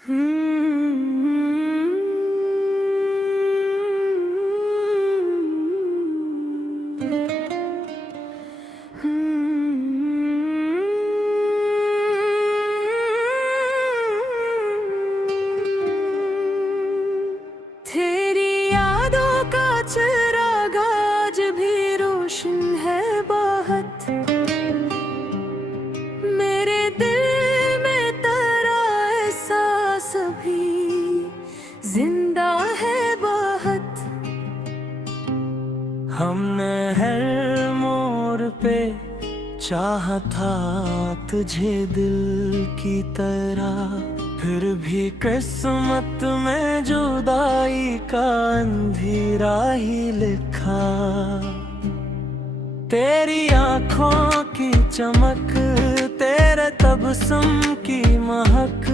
तेरी यादों का चिराग आज भी रोशन है बहुत। मेरे दिल में तेरा एहसास भी जिंदा है बहुत। हमने हर मोड़ पे चाहा था तुझे दिल की तरह, फिर भी किस्मत में जुदाई का अंधेरा ही लिखा। तेरी आंखों की चमक, तेरे तबस्सुम की महक,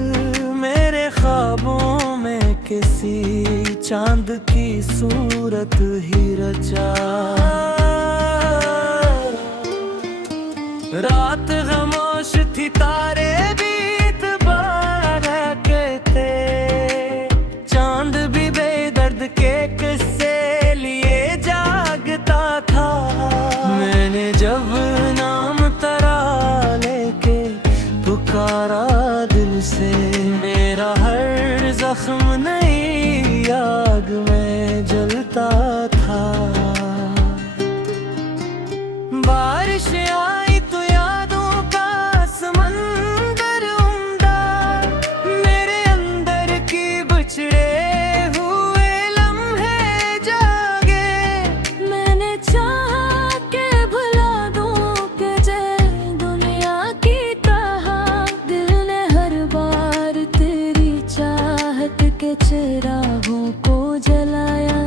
मेरे ख्वाबों में किसी चांद की सूरत ही रचा। रात खामोश थी, तारे भी इतबार के थे, चांद भी बेदर्द के किस्से लिए जागता था। मैंने जब नाम तेरा लेके पुकारा दिल से, मेरा हर जख्म नई आग में जलता था। बारिश आई तो यादों का समंदर उमड़ा, मेरे अंदर की बिछड़े हुए लम्हे जागे। मैंने चाहा के भुला दूं कि जय दुनिया की तरह, दिल ने हर बार तेरी चाहत के चिरागों को जलाया।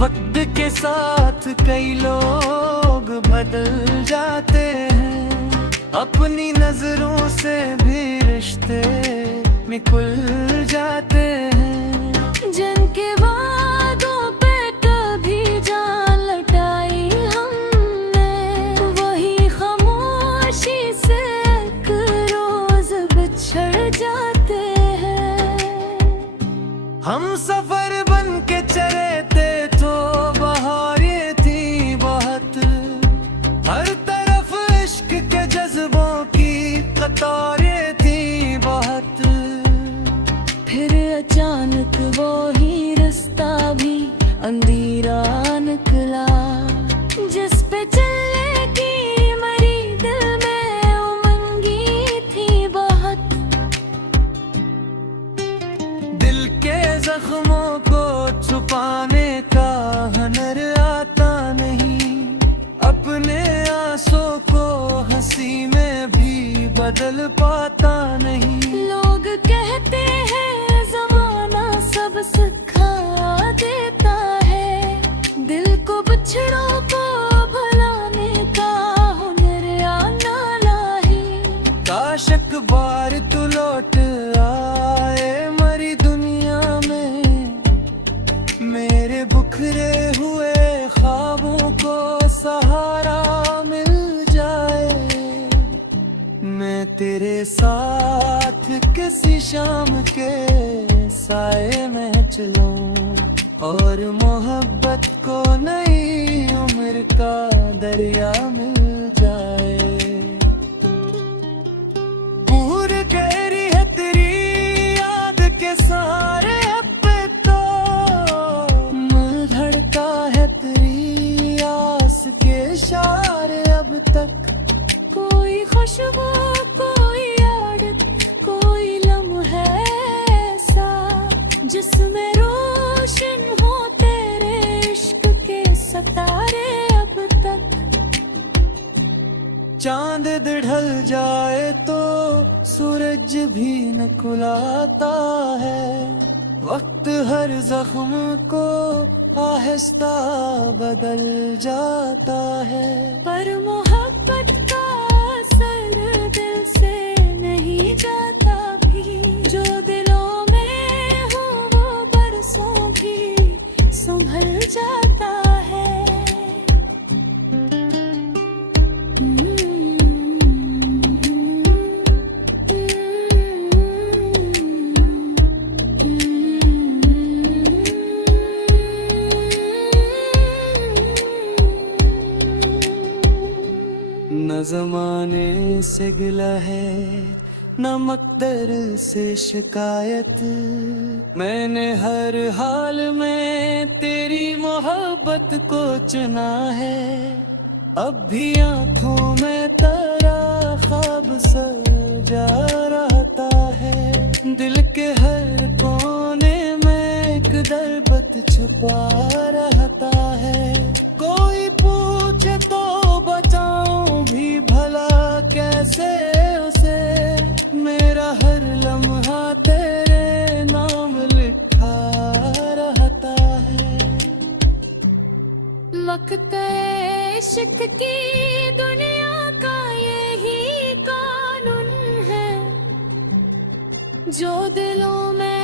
वक्त के साथ कई लोग बदल जाते हैं, अपनी नजरों से भी रिश्ते निकल जाते हैं। जिनके वादों पे कभी जान लुटाई हमने, वही खामोशी से एक रोज बिछड़ जाते हैं। हम सफर बन के चले थे तो बहार ये थी बहुत, हर तरफ इश्क के जज्बों की कतारें थी बहुत। फिर अचानक वो ही रास्ता भी अंधेरा निकला, जिस पे चलने की मरी दिल में उमंगी थी बहुत। दिल के जख्मों को छुपाने का हुनर आता नहीं, अपने आंसू को हंसी में भी बदल पाता नहीं। लोग कहते हैं जमाना सब सिखा देता है, दिल को बिछड़ों को भुलाने का हुनर आना लाही। काश एक बार तू लौट आए मरी दुनिया में, मेरे बिखरे हुए ख्वाबों को सहारा मिल जाए। मैं तेरे साथ किसी शाम के साए में चलूं, और मोहब्बत को नई उम्र का दरिया मिल जाए। पूर गहरी है तेरी याद के सारे अब तो, दिल धड़का है तेरी आस के इशारे अब तक। कोई खुशबू, कोई आदत, कोई लम्हा ऐसा, जिसमें रोशन हो तेरे इश्क के सितारे अब तक। चांद ढल जाए तो सूरज भी निकल आता है, वक्त हर जख्म को आहिस्ता बदल जाता है। पर मोहब्बत का असर दिल से नहीं जाता भी, जो दिलों में हो वो बरसों भी संभल जाता है। जमाने से गिला है न मकदर से शिकायत। मैंने हर हाल में तेरी मोहब्बत को चुना है। अब भी आंखों में तेरा ख्वाब सजा रहता है। दिल के हर कोने में एक दर्द छुपा रहता है। कोई पूछे तो बचाऊं भी भला कैसे उसे। मेरा हर लम्हा तेरे नाम लिखा रहता है। वक्त इश्क की दुनिया का यही कानून है, जो दिलों में